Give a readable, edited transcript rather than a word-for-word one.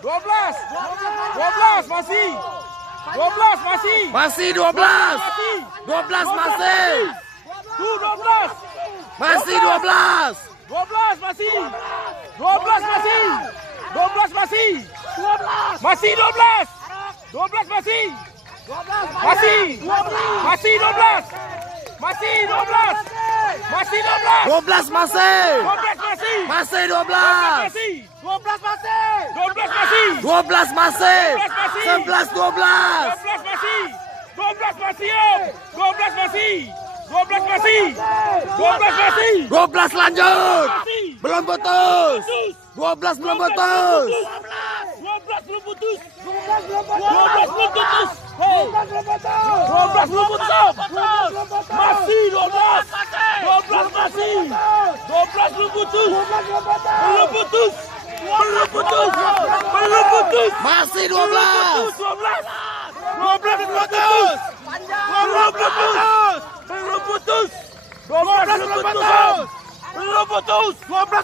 12 masih. 12 masih. Masih 12. 12 masih. 12. Masih 12. 12 masih. 12 masih. 12 masih. Masih 12. 12 masih. Masih. Masih 12. Masih 12. Masih 12. 12 masih. 12 masih. Masih 12. Masih. 12 masih. 12 masih. 12 masih. 11 12. 12 masih. 12 masih. 12 masih. 12 masih. 12 masih. 12 lanjut. Belum putus. 12 belum putus. 12 belum putus. 12 belum putus. 12 belum putus. Masih 12. 12 masih. 12 belum putus. Belum putus. Belum putus. Belum putus. Masih 12. 12 belum putus. 12 belum putus. Belum putus. 12 belum putus. Belum putus. 12